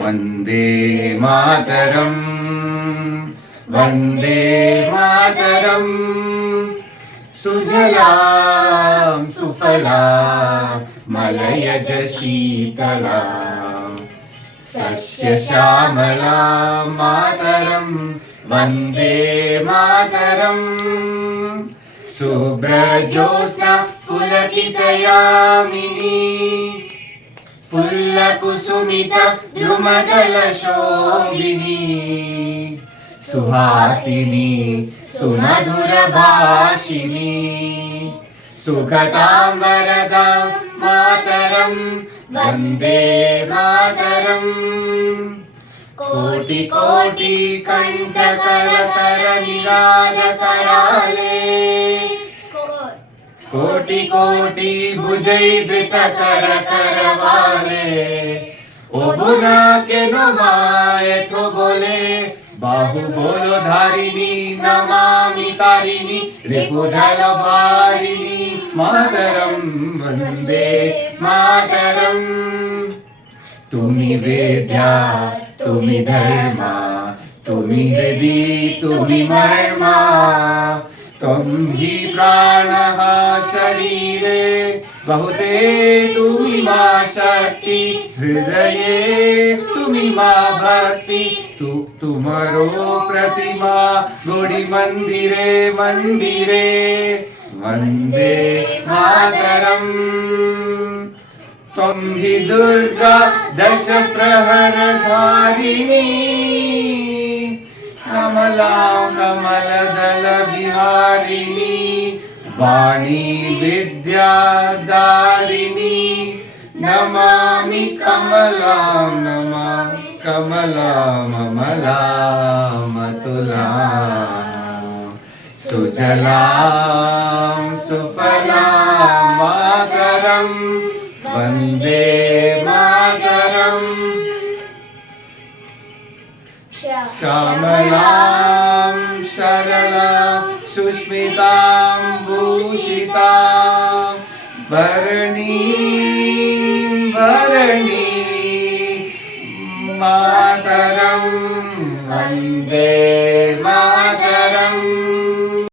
वन्दे मातरम् वन्दे मातरम् सुजलां सुफलां मलयज शीतलां सस्यश्यामलां मातरं वन्दे मातरम् शुभ्रज्योत्स्ना पुलकितयामिनी फुल्लकुसुमित द्रुमदलशोभिनी सुहासिनी सुमधुरभाषिणी सुखदां वरदां मातरं वन्दे मातरम् कोटि कोटि कंठकरकरनिराधकराले कोटि कोटि भुजैधृत कर करवाले ओ बुना के नुमाए तो बोले बाहु बोलो धारिणी नमामि तारिणी रिपुधल वारिणी मातरं वन्दे मातरम् तुमि वेद्या तुमि धर्मा तुमि हृदि तुमि मर्मा त्वं हि प्राणः शरीरे बहुते तुमि मा शक्ति हृदये तुमि मा भक्ति तुमरो प्रतिमा गुडी मंदिरे मंदिरे वन्दे मातरम् त्वं हि दुर्गा दश प्रहर धारिणी कमलां कमलदल विहारिणी वाणी विद्यादारिणी नमामि कमलां नमामि कमलां अमलामतुलां सुजलां सुफलां मातरं वन्दे मातरम् श्यामलां सरलां सुस्मितां भूषितां भरणीं